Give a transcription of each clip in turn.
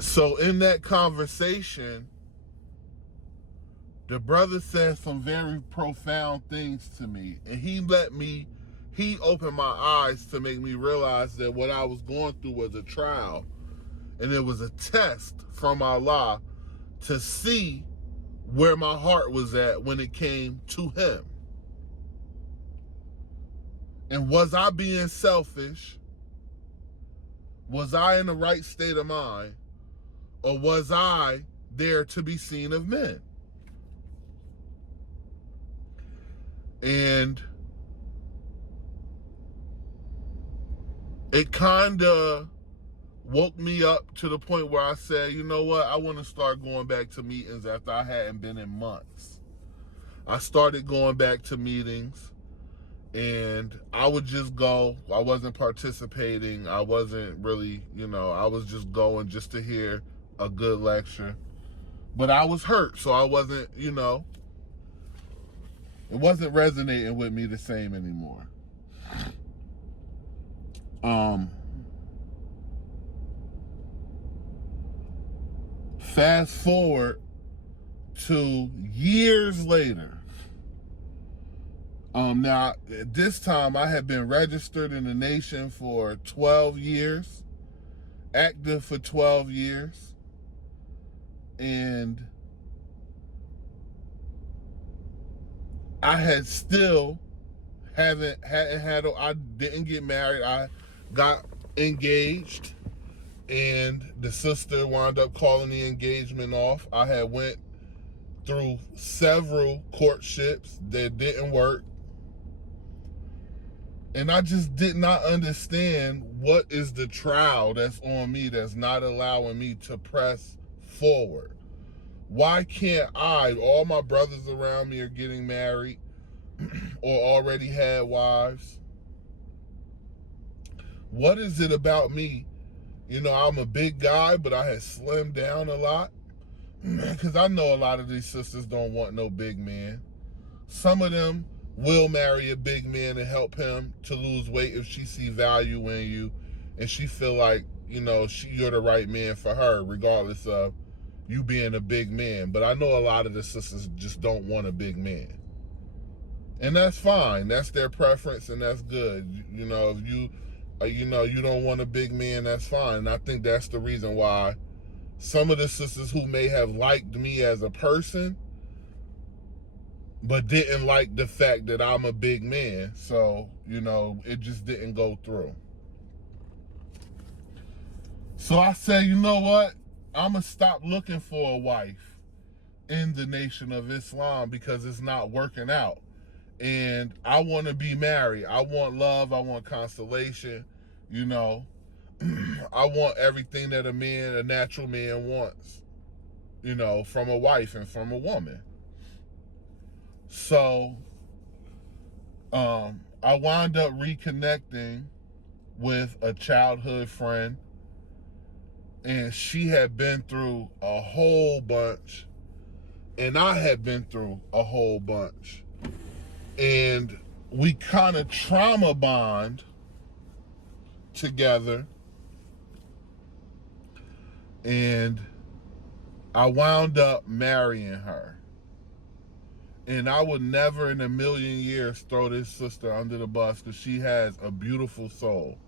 So in that conversation, the brother said some very profound things to me, and he opened my eyes to make me realize that what I was going through was a trial, and it was a test from Allah to see where my heart was at when it came to him. And was I being selfish? Was I in the right state of mind? Or was I there to be seen of men? And it kind of woke me up to the point where I said, you know what? I want to start going back to meetings after I hadn't been in months. I started going back to meetings, and I would just go. I wasn't participating. I wasn't really, I was just going just to hear a good lecture. But I was hurt, so I wasn't, it wasn't resonating with me the same anymore. Fast forward to years later. Now, at this time, I had been registered in the nation for 12 years, active for 12 years, and I had still I didn't get married. I got engaged, and the sister wound up calling the engagement off. I had went through several courtships that didn't work. And I just did not understand what is the trial that's on me that's not allowing me to press forward. Why can't I? All my brothers around me are getting married or already had wives. What is it about me? I'm a big guy, but I had slimmed down a lot, because I know a lot of these sisters don't want no big man. Some of them will marry a big man and help him to lose weight if she see value in you and she feel like, you're the right man for her, regardless of you being a big man. But I know a lot of the sisters just don't want a big man. And that's fine. That's their preference, and that's good. If you don't want a big man, that's fine. And I think that's the reason why some of the sisters who may have liked me as a person but didn't like the fact that I'm a big man. So, it just didn't go through. So I said, you know what? I'm going to stop looking for a wife in the Nation of Islam because it's not working out. And I want to be married. I want love. I want constellation. I want everything that a natural man wants, from a wife and from a woman. So, I wound up reconnecting with a childhood friend, and she had been through a whole bunch, and I had been through a whole bunch. And we kind of trauma bond together, and I wound up marrying her. And I would never in a million years throw this sister under the bus because she has a beautiful soul.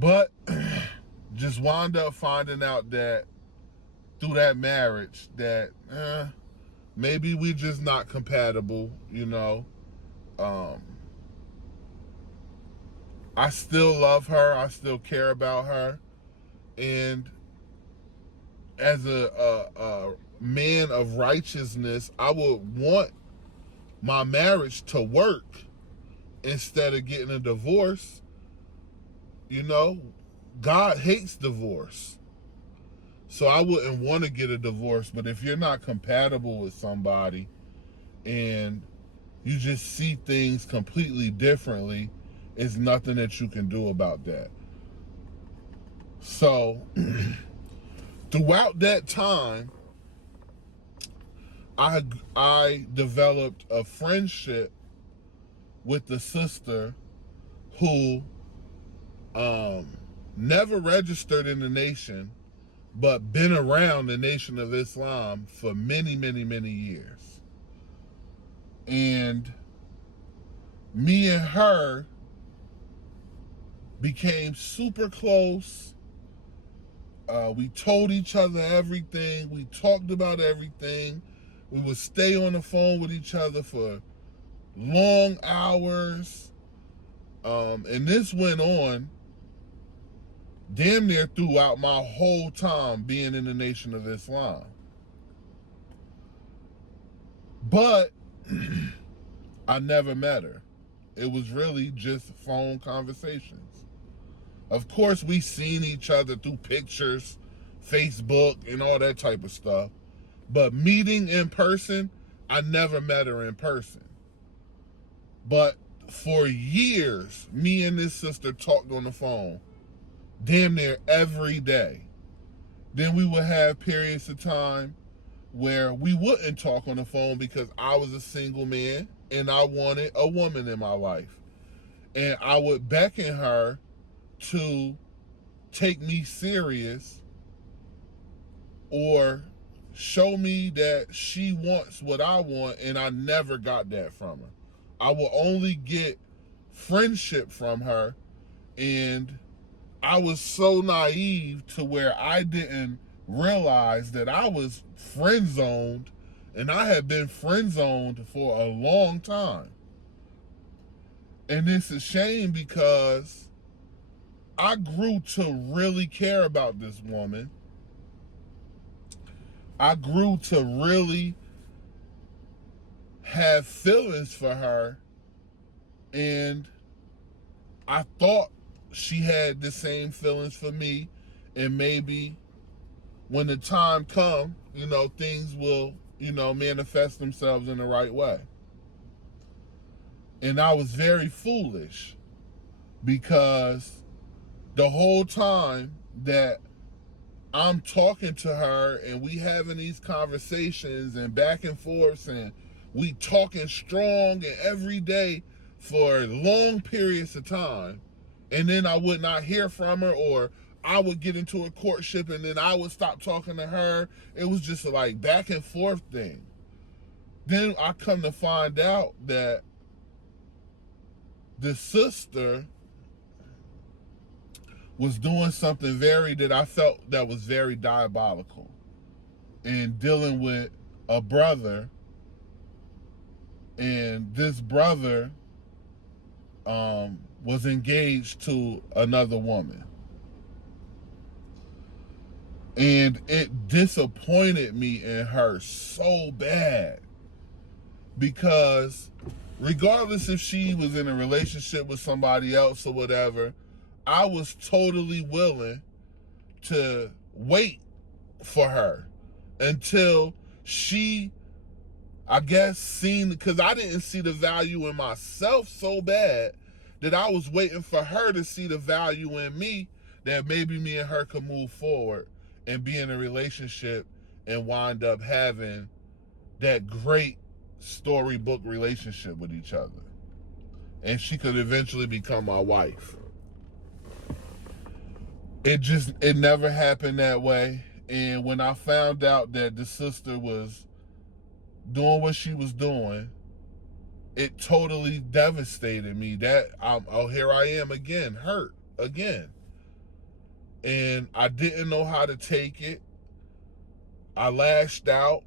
But just wound up finding out that through that marriage that maybe we just not compatible, I still love her. I still care about her. And as a man of righteousness, I would want my marriage to work instead of getting a divorce. God hates divorce. So I wouldn't want to get a divorce. But if you're not compatible with somebody and you just see things completely differently, it's nothing that you can do about that. So throughout that time, I developed a friendship with the sister who never registered in the nation, but been around the Nation of Islam for many, many, many years. And me and her became super close. We told each other everything. We talked about everything. We would stay on the phone with each other for long hours. And this went on damn near throughout my whole time being in the Nation of Islam. But I never met her. It was really just phone conversations. Of course, we seen each other through pictures, Facebook, and all that type of stuff. But meeting in person, I never met her in person. But for years, me and this sister talked on the phone damn near every day. Then we would have periods of time where we wouldn't talk on the phone because I was a single man and I wanted a woman in my life. And I would beckon her to take me serious or show me that she wants what I want, and I never got that from her. I will only get friendship from her, and I was so naive to where I didn't realize that I was friend zoned, and I had been friend zoned for a long time. And it's a shame because I grew to really care about this woman. I grew to really have feelings for her, and I thought she had the same feelings for me, and maybe when the time comes, things will, manifest themselves in the right way. And I was very foolish because the whole time that I'm talking to her and we having these conversations and back and forth, and we talking strong and every day for long periods of time, and then I would not hear from her, or I would get into a courtship and then I would stop talking to her. It was just a like back and forth thing. Then I come to find out that the sister was doing something that I felt that was very diabolical, and dealing with a brother, and this brother was engaged to another woman. And it disappointed me in her so bad, because regardless if she was in a relationship with somebody else or whatever, I was totally willing to wait for her until she, I guess, seen, because I didn't see the value in myself so bad that I was waiting for her to see the value in me, that maybe me and her could move forward and be in a relationship and wind up having that great storybook relationship with each other. And she could eventually become my wife. It never happened that way. And when I found out that the sister was doing what she was doing, it totally devastated me. That here I am again, hurt again. And I didn't know how to take it. I lashed out.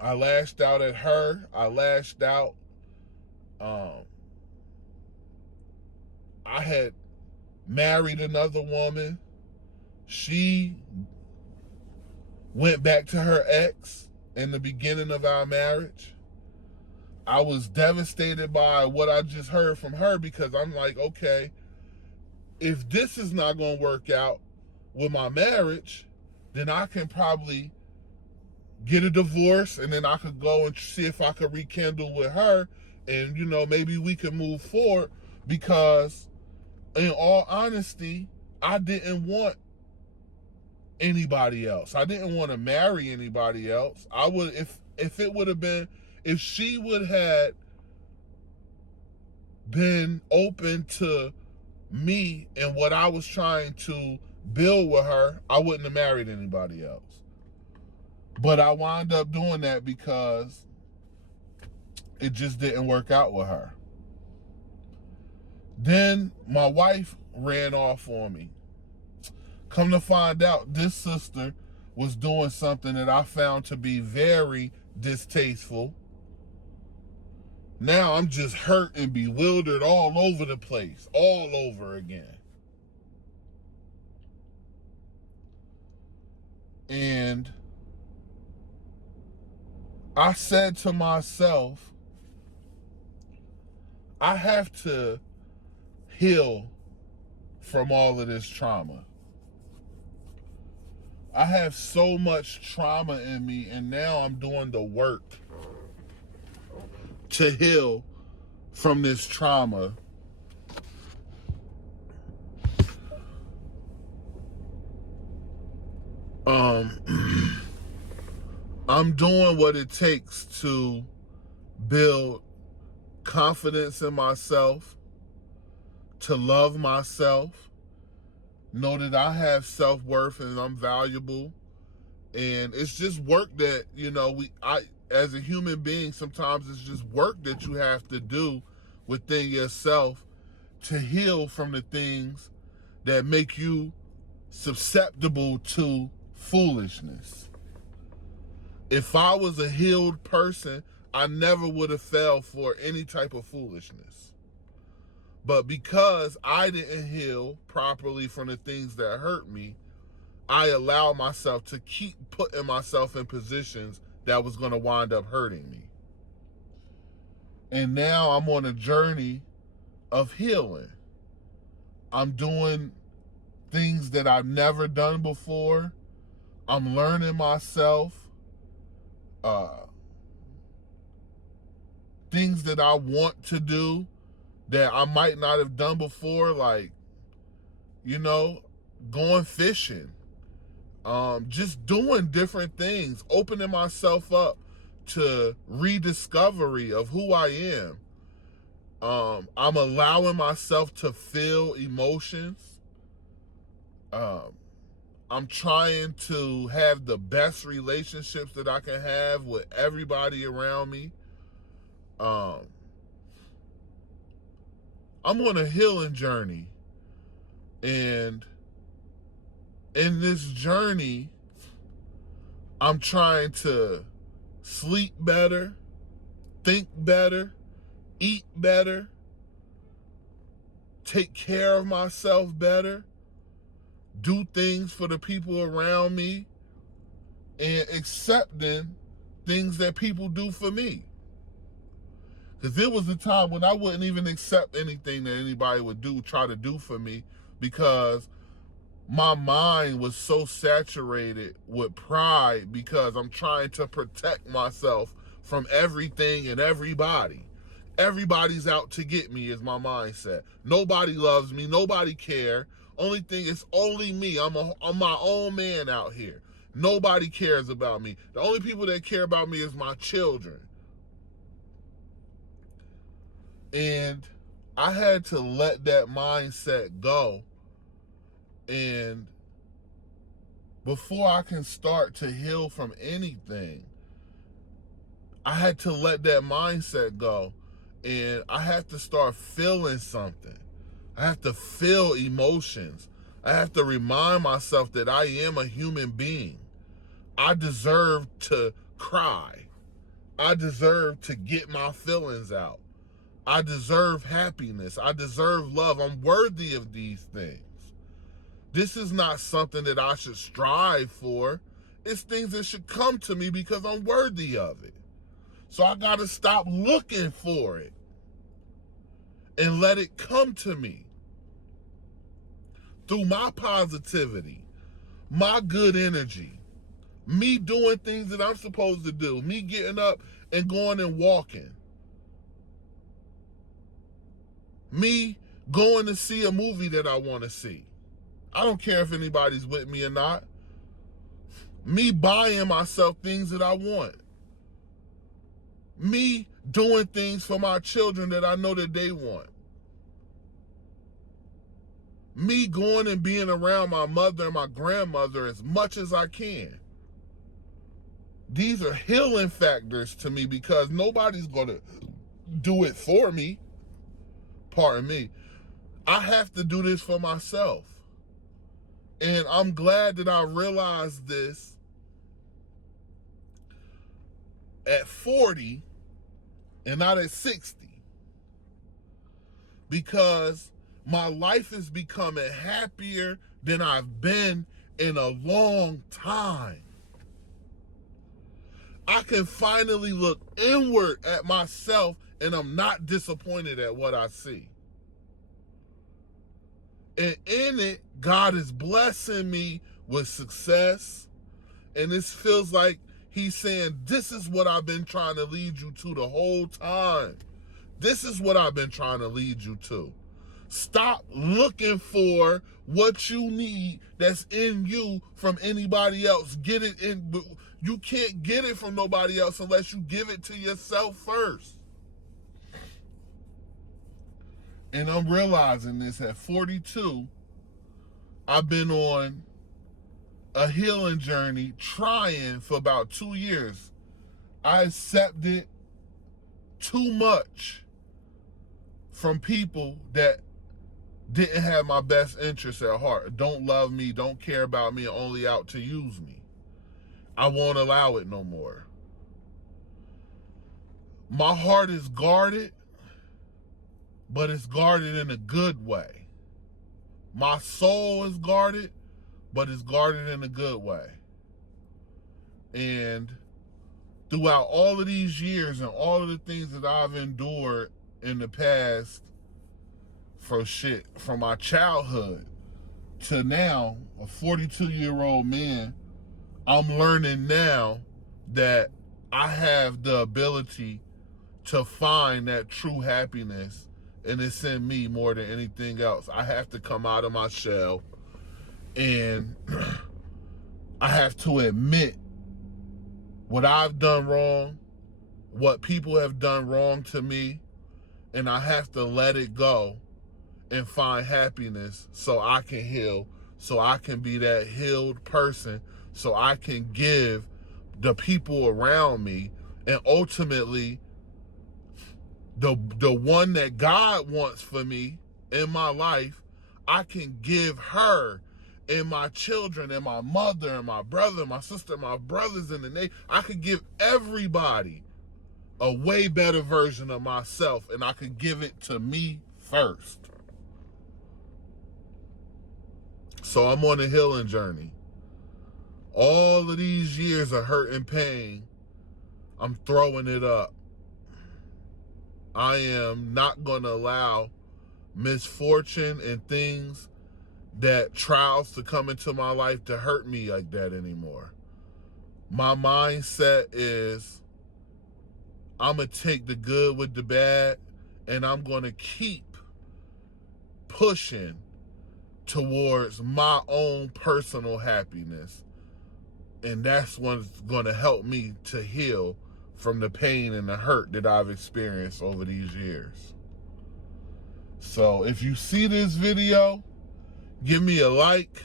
I lashed out at her. I lashed out. I had married another woman. She went back to her ex in the beginning of our marriage. I was devastated by what I just heard from her, because I'm like, okay, if this is not going to work out with my marriage, then I can probably get a divorce, and then I could go and see if I could rekindle with her, and maybe we could move forward. Because in all honesty, I didn't want anybody else. I didn't want to marry anybody else. I would, if it would have been, if she would have been open to me and what I was trying to build with her, I wouldn't have married anybody else. But I wound up doing that because it just didn't work out with her. Then my wife ran off on me. Come to find out, this sister was doing something that I found to be very distasteful. Now I'm just hurt and bewildered all over the place, all over again. And I said to myself, I have to heal from all of this trauma. I have so much trauma in me, and now I'm doing the work to heal from this trauma. I'm doing what it takes to build confidence in myself, to love myself, know that I have self-worth and I'm valuable. And it's just work that, as a human being, sometimes it's just work that you have to do within yourself to heal from the things that make you susceptible to foolishness. If I was a healed person, I never would have fell for any type of foolishness. But because I didn't heal properly from the things that hurt me, I allowed myself to keep putting myself in positions that was going to wind up hurting me. And now I'm on a journey of healing. I'm doing things that I've never done before. I'm learning myself. Things that I want to do that I might not have done before, like, going fishing, just doing different things, opening myself up to rediscovery of who I am. I'm allowing myself to feel emotions. I'm trying to have the best relationships that I can have with everybody around me. I'm on a healing journey. And in this journey, I'm trying to sleep better, think better, eat better, take care of myself better, do things for the people around me, and accepting things that people do for me. Because there was a time when I wouldn't even accept anything that anybody would try to do for me, because my mind was so saturated with pride, because I'm trying to protect myself from everything and everybody. Everybody's out to get me is my mindset. Nobody loves me. Nobody cares. Only thing is only me. I'm my own man out here. Nobody cares about me. The only people that care about me is my children. And I had to let that mindset go. And before I can start to heal from anything, I had to let that mindset go. And I have to start feeling something. I have to feel emotions. I have to remind myself that I am a human being. I deserve to cry. I deserve to get my feelings out. I deserve happiness. I deserve love. I'm worthy of these things. This is not something that I should strive for. It's things that should come to me because I'm worthy of it. So I got to stop looking for it and let it come to me through my positivity, my good energy, me doing things that I'm supposed to do, me getting up and going and walking, me going to see a movie that I want to see. I don't care if anybody's with me or not. Me buying myself things that I want. Me doing things for my children that I know that they want. me going and being around my mother and my grandmother as much as I can. These are healing factors to me because nobody's going to do it for me. Pardon me. I have to do this for myself. And I'm glad that I realized this at 40 and not at 60. Because my life is becoming happier than I've been in a long time. I can finally look inward at myself and I'm not disappointed at what I see. And in it, God is blessing me with success. And this feels like he's saying, this is what I've been trying to lead you to the whole time. This is what I've been trying to lead you to. Stop looking for what you need that's in you from anybody else. Get it in. You can't get it from nobody else unless you give it to yourself first. And I'm realizing this at 42. I've been on a healing journey trying for about 2 years. I accepted too much from people that didn't have my best interests at heart, don't love me, don't care about me, only out to use me. I won't allow it no more. My heart is guarded, but it's guarded in a good way. My soul is guarded, but it's guarded in a good way. And throughout all of these years and all of the things that I've endured in the past, from my childhood to now, a 42-year-old man, I'm learning now that I have the ability to find that true happiness, and it's in me more than anything else. I have to come out of my shell, and I have to admit what I've done wrong, what people have done wrong to me, and I have to let it go and find happiness so I can heal, so I can be that healed person, so I can give the people around me, and ultimately the one that God wants for me in my life, I can give her and my children and my mother and my brother, my sister, my brothers in the name. I could give everybody a way better version of myself, and I could give it to me first. So I'm on a healing journey. All of these years of hurt and pain, I'm throwing it up. I am not going to allow misfortune and things, that trials to come into my life to hurt me like that anymore. My mindset is I'm going to take the good with the bad, and I'm going to keep pushing towards my own personal happiness. And that's what's going to help me to heal from the pain and the hurt that I've experienced over these years. So if you see this video, give me a like.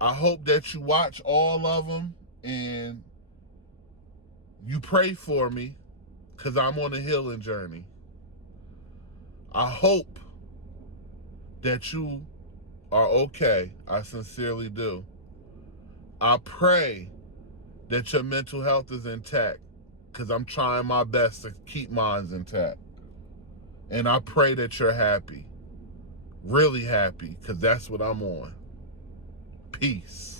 I hope that you watch all of them and you pray for me, because I'm on a healing journey. I hope that you are okay. I sincerely do. I pray that your mental health is intact, because I'm trying my best to keep mine intact. And I pray that you're happy. Really happy, because that's what I'm on. Peace.